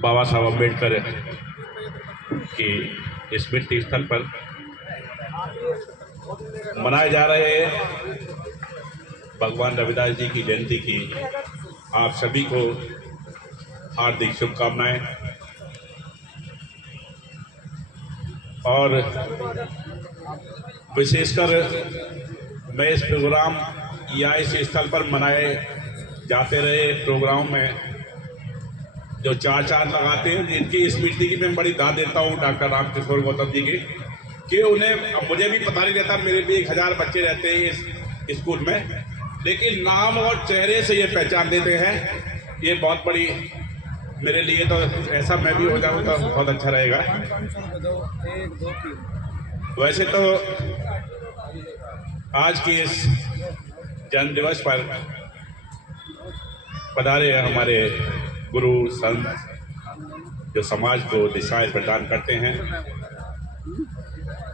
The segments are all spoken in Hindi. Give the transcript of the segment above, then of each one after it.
बाबा साहब अम्बेडकर की स्मृति स्थल पर मनाए जा रहे भगवान रविदास जी की जयंती की आप सभी को हार्दिक शुभकामनाएं। और विशेषकर मैं इस प्रोग्राम या इस स्थल पर मनाए जाते रहे प्रोग्राम में जो चार चांद लगाते हैं, जिनकी स्मृति की मैं बड़ी दाद देता हूँ डॉक्टर रामकिशोर गौतम जी की, कि उन्हें मुझे भी पता नहीं रहता, मेरे भी 1000 बच्चे रहते हैं इस स्कूल में, लेकिन नाम और चेहरे से ये पहचान देते हैं। ये बहुत बड़ी मेरे लिए, तो ऐसा मैं भी हो जाऊँ तो बहुत अच्छा रहेगा। वैसे तो आज की इस जन्म दिवस पर पधारे हमारे गुरु संत जो समाज को दिशाएं प्रदान करते हैं,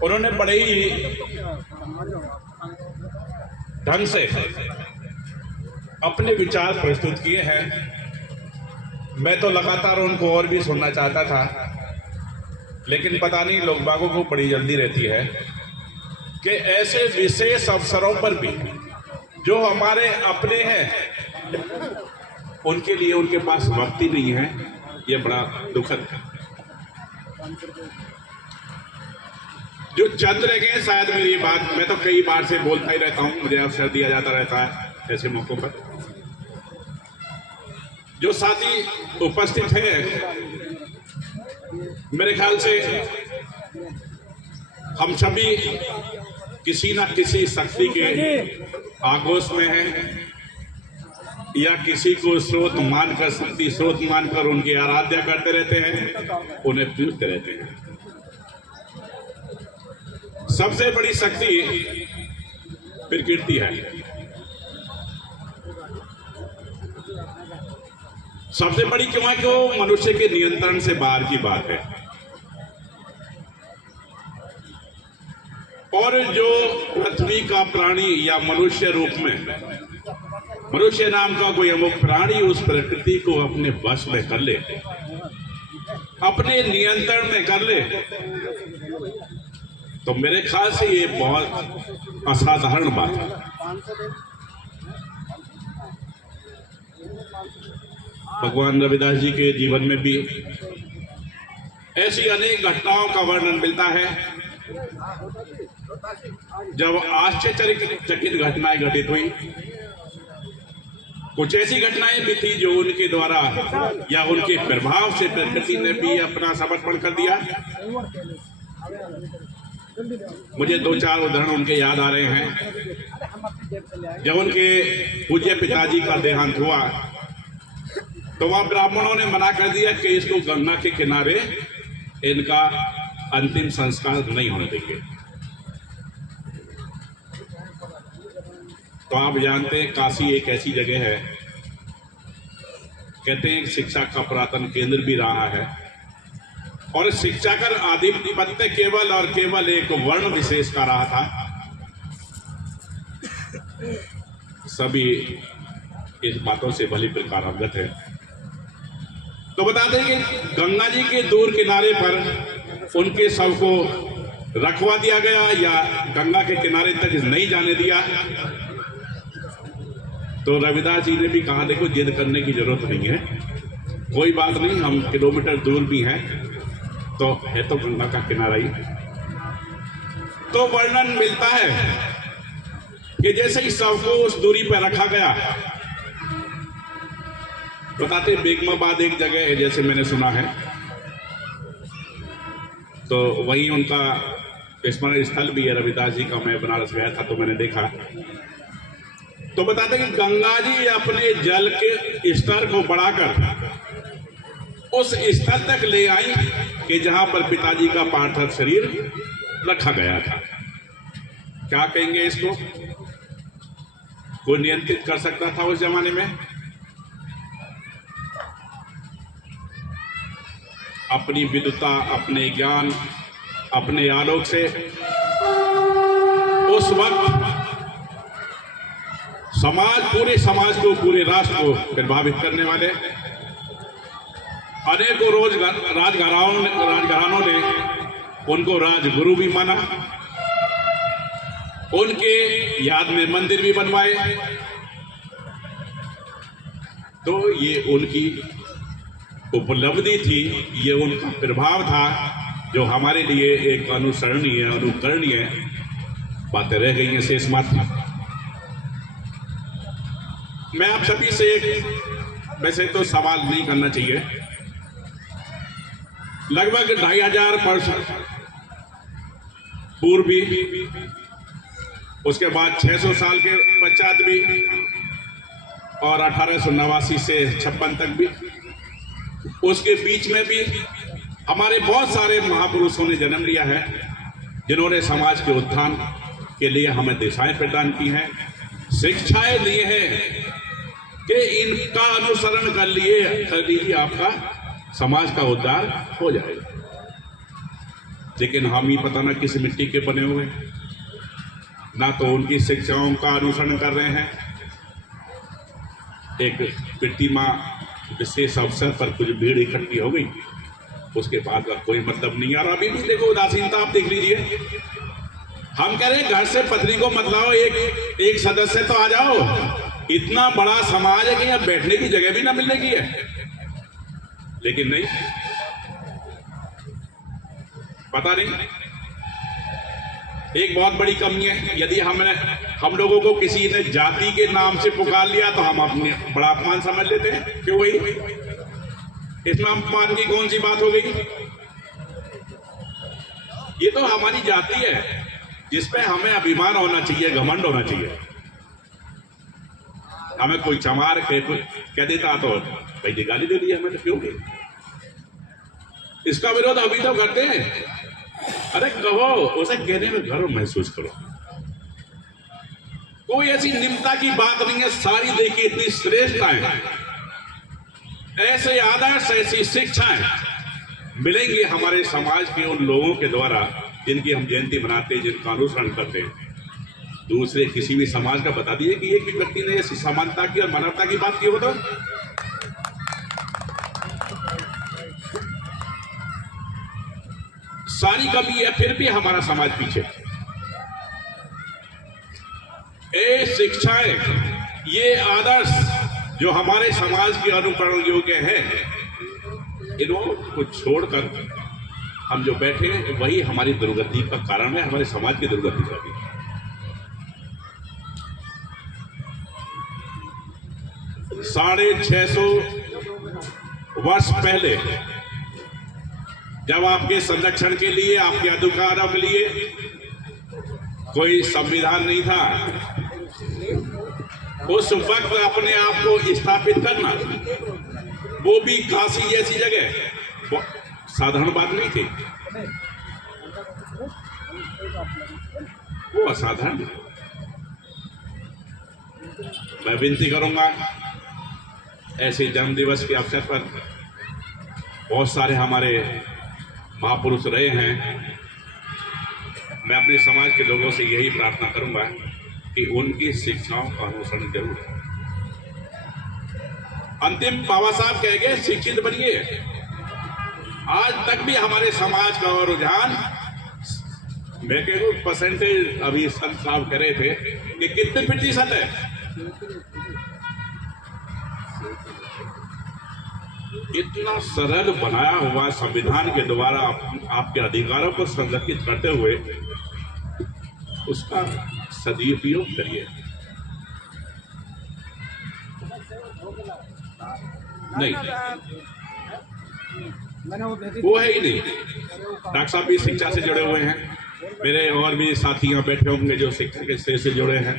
उन्होंने बड़े ही ढंग से अपने विचार प्रस्तुत किए हैं। मैं तो लगातार उनको और भी सुनना चाहता था, लेकिन पता नहीं लोग बागों को बड़ी जल्दी रहती है कि ऐसे विशेष अवसरों पर भी जो हमारे अपने हैं उनके लिए उनके पास वक्त ही नहीं है। ये बड़ा दुखद है। जो चंद रह गए, शायद मेरी बात मैं तो कई बार से बोलता ही रहता हूं, मुझे अवसर दिया जाता रहता है ऐसे मौकों पर। जो साथी उपस्थित हैं, मेरे ख्याल से हम सभी किसी न किसी शक्ति के आगोश में हैं, या किसी को स्रोत मानकर, शक्ति स्रोत मानकर उनकी आराधना करते रहते हैं, उन्हें पूजते रहते हैं। सबसे बड़ी शक्ति प्रकृति है। सबसे बड़ी क्यों है कि वो मनुष्य के नियंत्रण से बाहर की बात है। और जो पृथ्वी का प्राणी या मनुष्य रूप में मनुष्य नाम का कोई अमुक प्राणी उस प्रकृति को अपने वश में कर ले, अपने नियंत्रण में कर ले, तो मेरे ख्याल से ये बहुत असाधारण बात है। भगवान रविदास जी के जीवन में भी ऐसी अनेक घटनाओं का वर्णन मिलता है जब आश्चर्यचकित घटनाएं घटित हुई। कुछ ऐसी घटनाएं भी थी जो उनके द्वारा या उनके प्रभाव से प्रकृति ने भी अपना समर्पण कर दिया। मुझे 2-4 उदाहरण उनके याद आ रहे हैं। जब उनके पूज्य पिताजी का देहांत हुआ तो वह ब्राह्मणों ने मना कर दिया कि इसको गंगा के किनारे इनका अंतिम संस्कार नहीं होने देंगे। तो आप जानते हैं काशी एक ऐसी जगह है, कहते हैं शिक्षा का पुरातन केंद्र भी रहा है, और शिक्षा का आधिपत्य केवल और केवल एक वर्ण विशेष का रहा था। सभी इस बातों से भली प्रकार अवगत है। तो बताते हैं कि गंगा जी के दूर किनारे पर उनके शव को रखवा दिया गया या गंगा के किनारे तक नहीं जाने दिया। तो रविदास जी ने भी कहा, देखो जिद करने की जरूरत नहीं है, कोई बात नहीं, हम किलोमीटर दूर भी हैं तो है तो गंगा का किनारा ही। तो वर्णन मिलता है कि जैसे ही शव को उस दूरी पर रखा गया, बताते बेगमाबाद एक जगह है जैसे मैंने सुना है, तो वहीं उनका स्मरण स्थल भी है रविदास जी का। मैं बनारस गया था तो मैंने देखा। तो बताते कि गंगा जी अपने जल के स्तर को बढ़ाकर उस स्थल तक ले आई कि जहां पर पिताजी का पार्थिव शरीर रखा गया था। क्या कहेंगे इसको? कोई नियंत्रित कर सकता था उस जमाने में? अपनी विद्वता, अपने ज्ञान, अपने आलोक से उस वक्त समाज, पूरे समाज को, पूरे राष्ट्र को प्रभावित करने वाले अनेकों राजघरानों ने उनको राजगुरु भी माना, उनके याद में मंदिर भी बनवाए। तो ये उनकी उपलब्धि थी, ये उनका प्रभाव था जो हमारे लिए एक अनुसरणीय अनुकरणीय बातें रह गई हैं शेष मात्र। मैं आप सभी से एक वैसे तो सवाल नहीं करना चाहिए, लगभग 2500 वर्ष पूर्व भी, उसके बाद 600 साल के पश्चात भी, और 1889 से 56 तक भी, उसके बीच में भी हमारे बहुत सारे महापुरुषों ने जन्म लिया है, जिन्होंने समाज के उत्थान के लिए हमें दिशाएं प्रदान की हैं, शिक्षाएं दी हैं कि इनका अनुसरण कर लीजिए आपका समाज का उद्धार हो जाएगा। लेकिन हम ही पता ना किस मिट्टी के बने हुए, ना तो उनकी शिक्षाओं का अनुसरण कर रहे हैं। एक प्रतिमा विशेष अवसर पर कुछ भीड़ इकट्ठी हो गई, उसके बाद का कोई मतलब नहीं। और अभी भी देखो उदासीनता आप देख लीजिए। हम कह रहे हैं घर से पत्नी को मत लाओ, एक सदस्य तो आ जाओ। इतना बड़ा समाज है कि यहाँ बैठने की जगह भी ना मिलने की है, लेकिन नहीं, पता नहीं। एक बहुत बड़ी कमी है, यदि हम लोगों को किसी ने जाति के नाम से पुकार लिया तो हम अपने बड़ा अपमान समझ लेते हैं। क्यों वही इसमें अपमान की कौन सी बात हो गई? ये तो हमारी जाति है जिसपे हमें अभिमान होना चाहिए, घमंड होना चाहिए। हमें कोई चमार कह देता तो भाई गाली दे दी हमें, तो क्यों? इसका विरोध अभी तो करते हैं। अरे कहो, उसे कहने में गर्व महसूस करो। कोई ऐसी निम्नता की बात नहीं है, सारी देखिए इतनी श्रेष्ठताएं, ऐसे आदर्श, ऐसी शिक्षाएं मिलेंगी हमारे समाज के उन लोगों के द्वारा जिनकी हम जयंती मनाते हैं, जिनका अनुसरण करते हैं। दूसरे किसी भी समाज का बता दिए कि एक भी व्यक्ति ने ऐसी समानता की और मानवता की बात की हो तो सारी कमी है, फिर भी हमारा समाज पीछे। ये शिक्षाएं, ये आदर्श जो हमारे समाज के अनुकरण योग्य है, इनको छोड़कर हम जो बैठे हैं वही हमारी दुर्गति का कारण है, हमारे समाज की दुर्गति का भी। 650 वर्ष पहले जब आपके संरक्षण के लिए, आपके अधिकारों के लिए कोई संविधान नहीं था, उस वक्त अपने आप को स्थापित करना, वो भी काशी जैसी जगह, साधारण बात नहीं थी, वो असाधारण। मैं विनती करूंगा, ऐसे जन्म दिवस के अवसर पर बहुत सारे हमारे महापुरुष रहे हैं। मैं अपने समाज के लोगों से यही प्रार्थना करूंगा कि उनकी शिक्षाओं का अनुसरण जरूर। अंतिम बाबा साहब कह गए, शिक्षित बनिए। आज तक भी हमारे समाज का रुझान, मैं कह रहा हूं परसेंटेज, अभी संत साहब कह रहे थे कि कितने प्रतिशत है, इतना सरल बनाया हुआ संविधान के द्वारा आपके अधिकारों को संरक्षित करते हुए उसका सदुपयोग करिए। नहीं, वो है ही नहीं। डॉक्टर साहब भी शिक्षा से जुड़े हुए हैं, मेरे और भी साथी यहाँ बैठे होंगे जो शिक्षा के क्षेत्र से जुड़े हैं।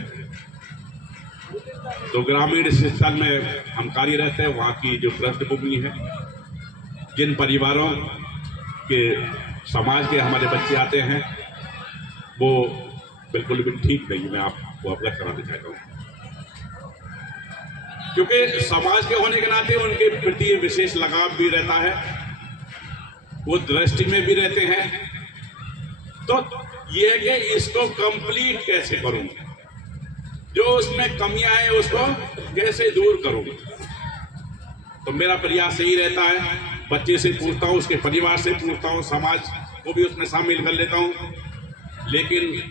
तो ग्रामीण शिक्षा में हम कार्य रहते हैं, वहाँ की जो पृष्ठभूमि है, जिन परिवारों के समाज के हमारे बच्चे आते हैं, वो बिल्कुल भी ठीक नहीं, मैं आपको अवगत कराना चाहता हूँ। क्योंकि समाज के होने के नाते उनके प्रति विशेष लगाव भी रहता है, वो दृष्टि में भी रहते हैं। तो ये है कि इसको कंप्लीट कैसे करूं, जो उसमें कमियां हैं उसको कैसे दूर करूं। तो मेरा प्रयास यही रहता है बच्चे से पूछता हूँ, उसके परिवार से पूछता हूँ, समाज को भी उसमें शामिल कर लेता हूँ। लेकिन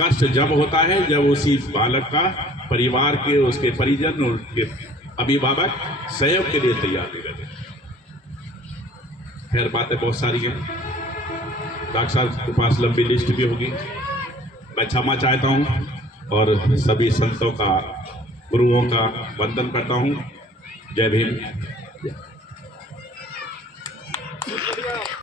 कष्ट जब होता है जब उसी बालक का परिवार के, उसके परिजन और उसके अभिभावक सहयोग के लिए तैयार नहीं रहते। खैर, बातें बहुत सारी हैं, डॉक्टर साहब के पास लंबी लिस्ट भी होगी। मैं क्षमा चाहता हूँ और सभी संतों का, गुरुओं का वंदन करता हूँ। जय भीम।